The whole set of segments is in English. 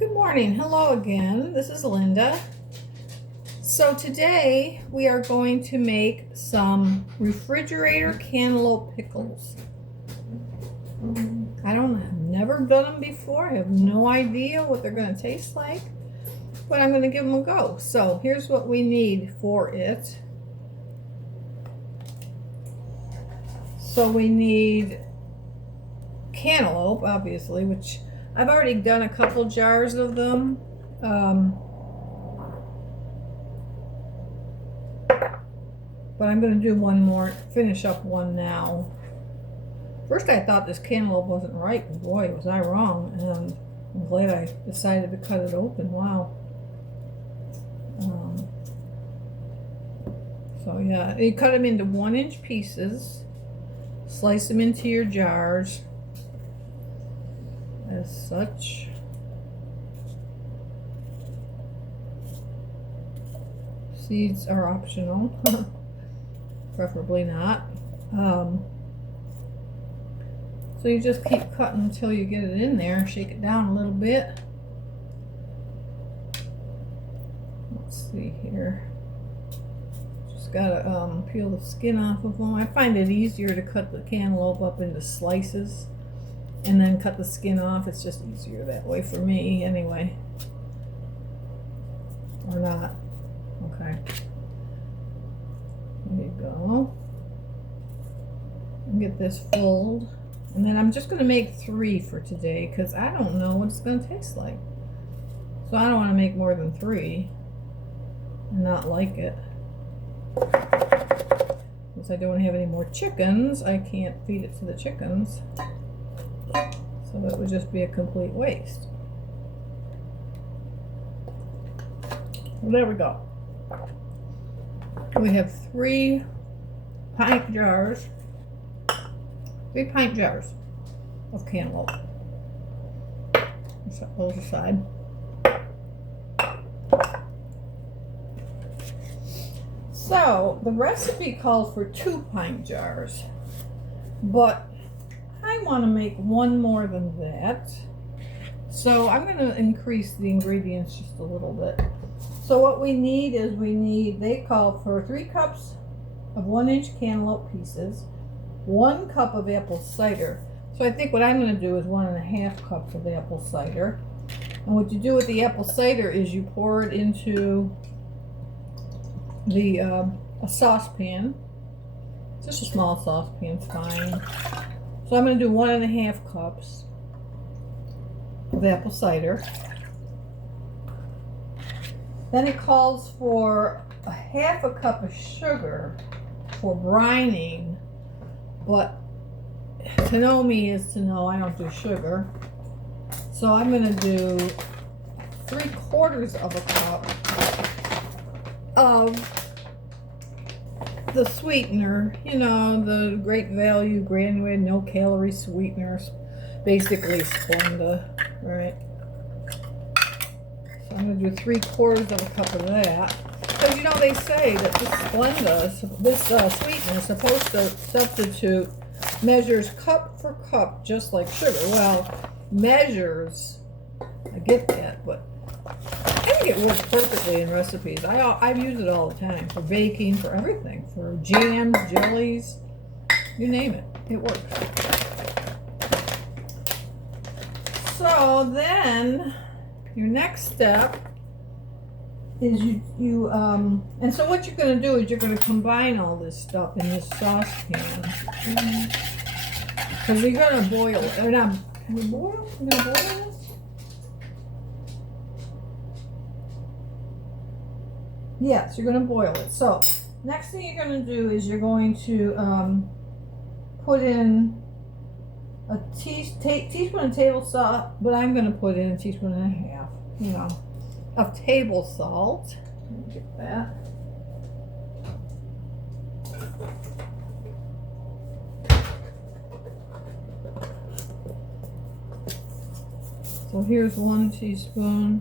Good morning. Hello again. This is Linda. So today we are going to make some refrigerator cantaloupe pickles. I've never done them before. I have no idea what they're going to taste like, but I'm going to give them a go. So here's what we need for it. So we need cantaloupe, obviously, which I've already done a couple jars of them. But I'm going to do one more, finish up one now. First I thought this cantaloupe wasn't ripe, and boy, was I wrong. And I'm glad I decided to cut it open. Wow. So yeah, you cut them into 1-inch pieces, slice them into your jars as such. Seeds are optional, preferably not. So you just keep cutting until you get it in there. Shake it down a little bit. Let's see here. Just gotta peel the skin off of them. I find it easier to cut the cantaloupe up into slices and then cut the skin off. It's just easier that way for me anyway. Or not. Okay. There you go. Get this filled. And then I'm just going to make 3 for today because I don't know what it's going to taste like. So I don't want to make more than 3 and not like it. Since I don't have any more chickens, I can't feed it to the chickens. So that would just be a complete waste. Well, there we go. We have 3 pint jars. 3 pint jars of cantaloupe. Set those aside. So the recipe calls for 2 pint jars, but I want to make one more than that. So I'm going to increase the ingredients just a little bit. So what we need is they call for 3 cups of 1-inch cantaloupe pieces, 1 cup of apple cider. So I think what I'm going to do is 1.5 cups of apple cider. And what you do with the apple cider is you pour it into a saucepan. Just a small saucepan's fine. So I'm going to do 1.5 cups of apple cider. Then it calls for 1/2 cup of sugar for brining, but to know me is to know I don't do sugar. So I'm going to do 3/4 of a cup of the sweetener, you know, the Great Value granulated no calorie sweeteners, basically Splenda, right? So I'm going to do 3/4 of a cup of that. Because you know they say that this Splenda, this sweetener is supposed to substitute, measures cup for cup, just like sugar. Well, measures, I get that, but I think it works perfectly in recipes. I've used it all the time for baking, for everything, for jams, jellies, you name it. It works. So then your next step is and so what you're going to do is you're going to combine all this stuff in this saucepan. Because you're going to boil it. Or not, can you boil? You're going to boil this? Yes, you're going to boil it. So next thing you're going to do is you're going to put in a teaspoon of table salt, but I'm going to put in 1.5 teaspoons, you know, of table salt. Let me get that. So here's 1 teaspoon.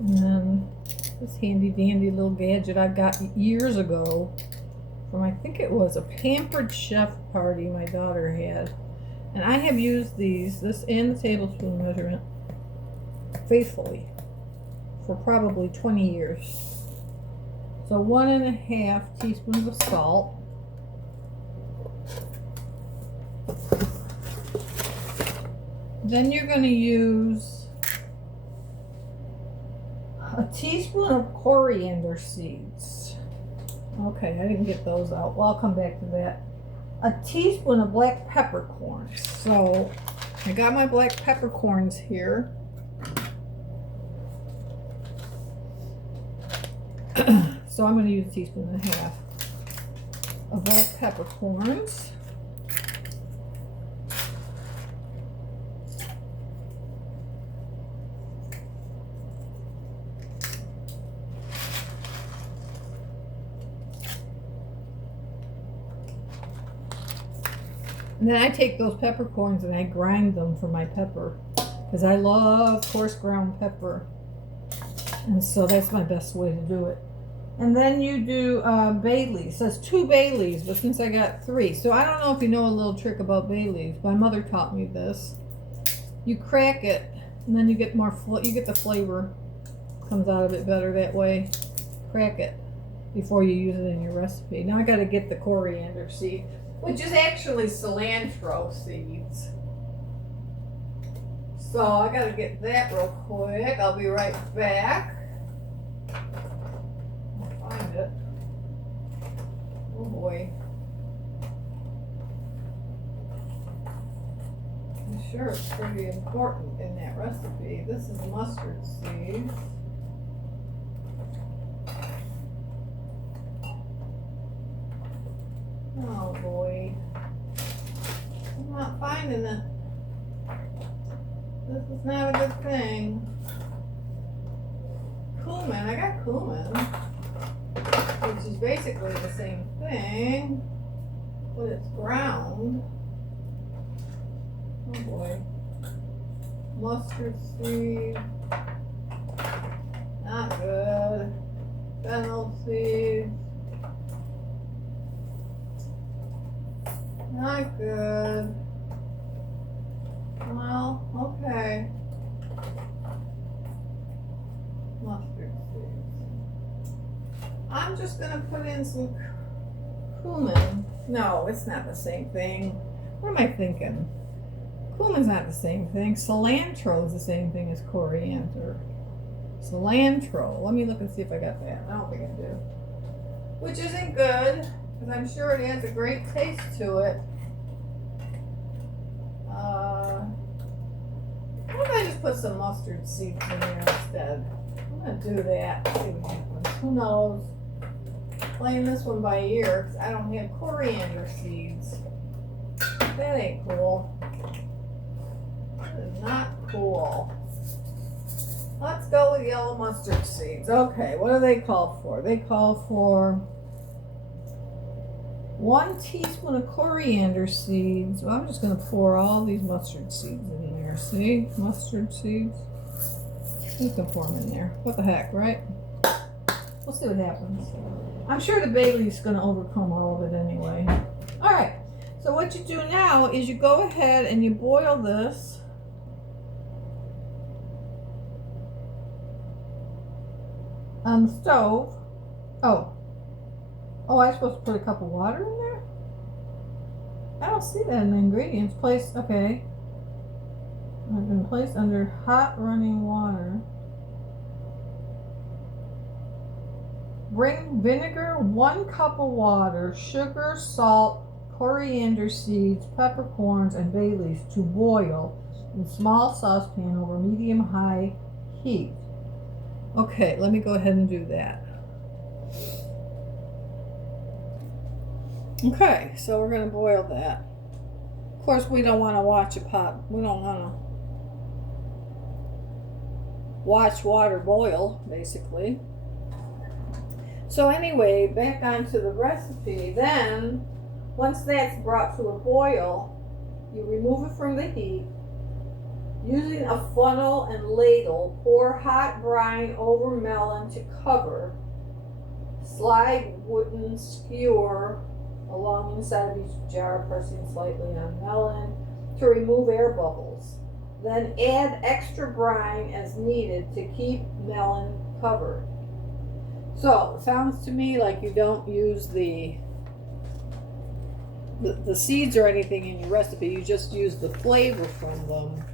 And then this handy dandy little gadget I got years ago from, I think it was a Pampered Chef party my daughter had. And I have used this and the tablespoon measurement, faithfully for probably 20 years. So 1.5 teaspoons of salt. Then you're going to use a teaspoon of coriander seeds. Okay, I didn't get those out. Well, I'll come back to that. A teaspoon of black peppercorns. So I got my black peppercorns here. So I'm going to use a teaspoon and a half of black peppercorns. And then I take those peppercorns and I grind them for my pepper, because I love coarse ground pepper. And so that's my best way to do it. And then you do bay leaves. It says 2 bay leaves, but since I got 3. So I don't know if you know a little trick about bay leaves. My mother taught me this. You crack it, and then you get more, you get the flavor. Comes out of it better that way. Crack it before you use it in your recipe. Now I got to get the coriander seed, which is actually cilantro seeds. So I got to get that real quick. I'll be right back. I'll find it. Oh boy. I'm sure it's pretty important in that recipe. This is mustard seeds. Oh boy. I'm not finding it. This is not a good thing. Cumin, I got cumin, which is basically the same thing, but it's ground. Oh boy. Mustard seed. Not good. Fennel seeds. Not good. Well, okay. Mustard seeds. I'm just gonna put in some cumin. No, it's not the same thing. What am I thinking? Cumin's not the same thing. Cilantro is the same thing as coriander. Cilantro. Let me look and see if I got that. I don't think I do. Which isn't good, because I'm sure it has a great taste to it. Why don't I just put some mustard seeds in there instead? I'm going to do that. See what happens. Who knows? Playing this one by ear, because I don't have coriander seeds. That ain't cool. That is not cool. Let's go with yellow mustard seeds. Okay, what do they call for? They call for 1 teaspoon of coriander seeds. Well, I'm just going to pour all these mustard seeds in there. See? Mustard seeds. You can pour them in there. What the heck, right? We'll see what happens. I'm sure the bay leaf's going to overcome all of it anyway. All right. So what you do now is you go ahead and you boil this. On the stove. Oh, I'm supposed to put a cup of water in there? I don't see that in the ingredients. Place, okay. I've been placed under hot running water. Bring vinegar, 1 cup of water, sugar, salt, coriander seeds, peppercorns, and bay leaves to boil in small saucepan over medium-high heat. Okay, let me go ahead and do that. Okay, so we're going to boil that. Of course, we don't want to watch a pot. We don't want to watch water boil, basically. So anyway, back onto the recipe. Then, once that's brought to a boil, you remove it from the heat. Using a funnel and ladle, pour hot brine over melon to cover. Slide wooden skewer along the inside of each jar, pressing slightly on melon. to remove air bubbles. Then add extra brine as needed to keep melon covered. So it sounds to me like you don't use the seeds or anything in your recipe. You just use the flavor from them,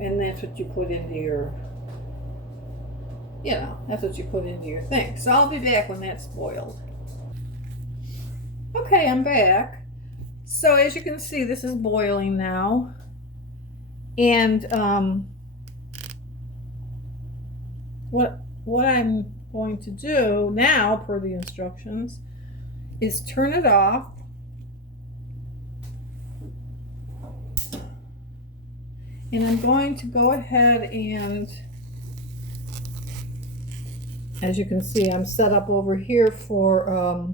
and that's what you put into your, that's what you put into your thing. So I'll be back when that's boiled. Okay, I'm back. So as you can see, this is boiling now. And what I'm going to do now, per the instructions, is turn it off. And I'm going to go ahead and, as you can see, I'm set up over here for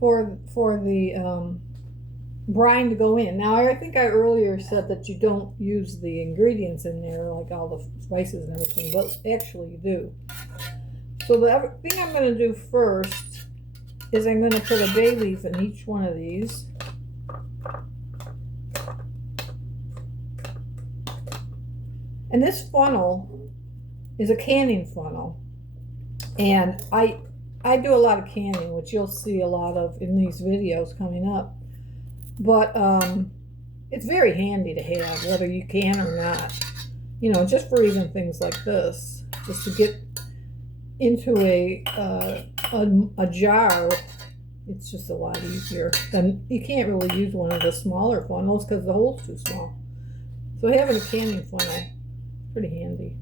the brine to go in. Now, I think I earlier said that you don't use the ingredients in there, like all the spices and everything, but actually you do. So the thing I'm going to do first is I'm going to put a bay leaf in each one of these. And this funnel is a canning funnel. And I do a lot of canning, which you'll see a lot of in these videos coming up. But it's very handy to have, whether you can or not. Just for even things like this, just to get into a jar, it's just a lot easier. And you can't really use one of the smaller funnels because the hole's too small. So having a canning funnel is pretty handy.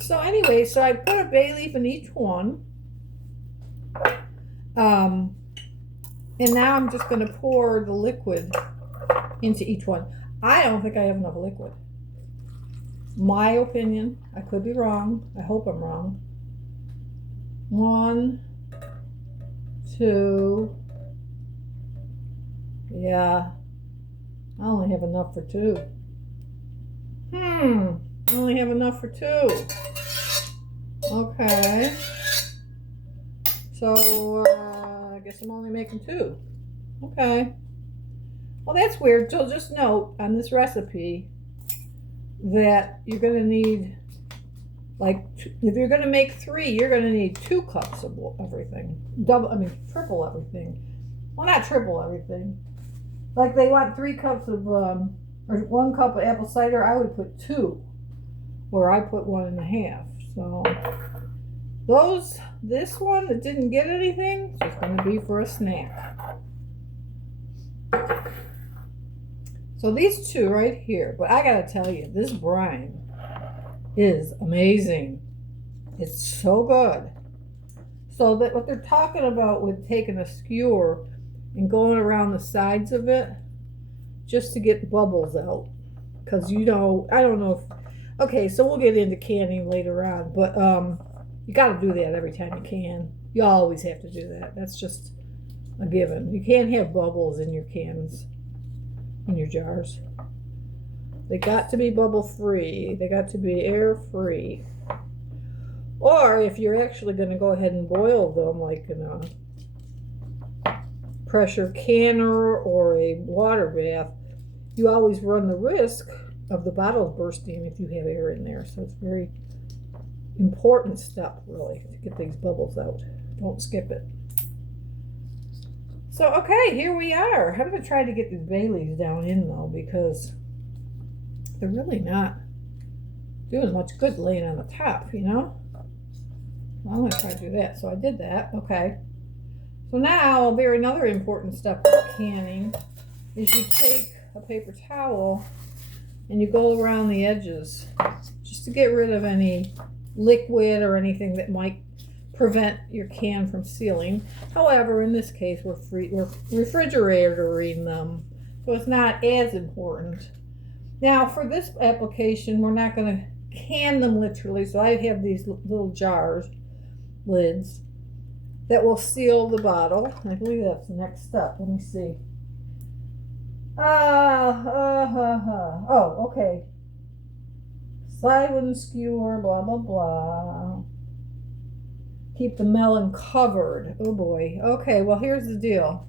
So anyway, so I put a bay leaf in each one. And now I'm just going to pour the liquid into each one. I don't think I have enough liquid. My opinion. I could be wrong. I hope I'm wrong. 1, 2. Yeah. I only have enough for 2. I only have enough for 2. Okay. So, I guess I'm only making 2. Okay. Well, that's weird. So just note on this recipe that you're going to need, if you're going to make 3, you're going to need 2 cups of everything. Triple everything. Well, not triple everything. Like they want 3 cups of, or 1 cup of apple cider, I would put 2, where I put 1.5. So this one that didn't get anything, is just going to be for a snack. So these 2 right here, but I gotta tell you, this brine is amazing. It's so good. So that what they're talking about with taking a skewer and going around the sides of it, just to get bubbles out. Because I don't know if, okay, so we'll get into canning later on, but you gotta do that every time you can. You always have to do that. That's just a given. You can't have bubbles in your cans, in your jars. They got to be bubble free. They got to be air free. Or if you're actually going to go ahead and boil them, like in a pressure canner or a water bath, you always run the risk of the bottles bursting if you have air in there. So it's a very important step, really, to get these bubbles out. Don't skip it. So, okay, here we are. I'm going to try to get these bay leaves down in, though, because they're really not doing much good laying on the top, Well, I'm going to try to do that. So I did that. Okay. So now, another important step of canning is you take a paper towel and you go around the edges just to get rid of any liquid or anything that might prevent your can from sealing. However, in this case, we're refrigerators them, so it's not as important. Now, for this application, we're not going to can them literally, so I have these little jars, lids, that will seal the bottle. I believe that's the next step. Let me see. Oh, okay. Slide with a skewer, blah, blah, blah. Keep the melon covered. Oh boy. Okay, well, here's the deal.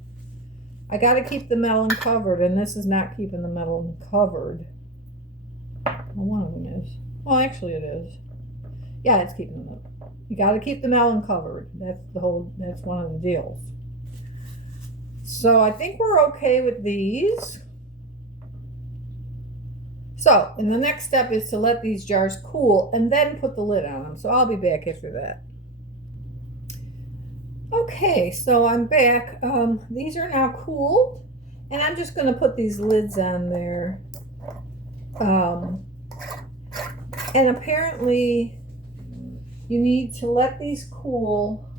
I got to keep the melon covered, and this is not keeping the melon covered. Well, one of them is. Well, actually it is. Yeah, it's keeping them up. You got to keep the melon covered. That's one of the deals. So I think we're okay with these. So, and the next step is to let these jars cool and then put the lid on them. So I'll be back after that. Okay, so I'm back. These are now cooled, and I'm just going to put these lids on there. And apparently you need to let these cool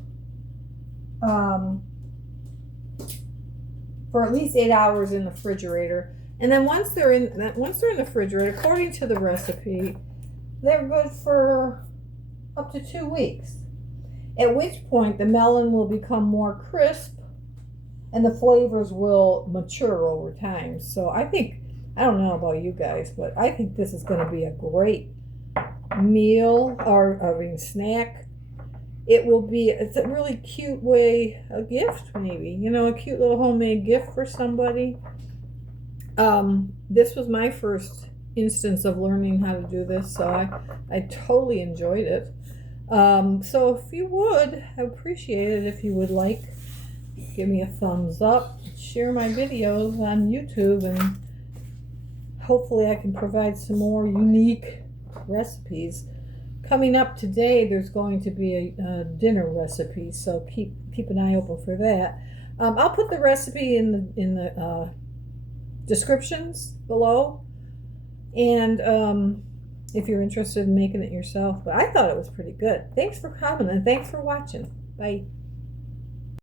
for at least 8 hours in the refrigerator. And then once they're in the refrigerator, according to the recipe, they're good for up to 2 weeks. At which point the melon will become more crisp and the flavors will mature over time. So I don't know about you guys, but I think this is going to be a great meal or snack. It's a really cute way, a gift maybe, a cute little homemade gift for somebody. This was my first instance of learning how to do this, so I totally enjoyed it. So if you would, I appreciate it if you would give me a thumbs up, share my videos on YouTube, and hopefully I can provide some more unique recipes. Coming up today, there's going to be a dinner recipe, so keep an eye open for that. I'll put the recipe in the descriptions below, and if you're interested in making it yourself. But I thought it was pretty good. Thanks for coming, and thanks for watching. Bye.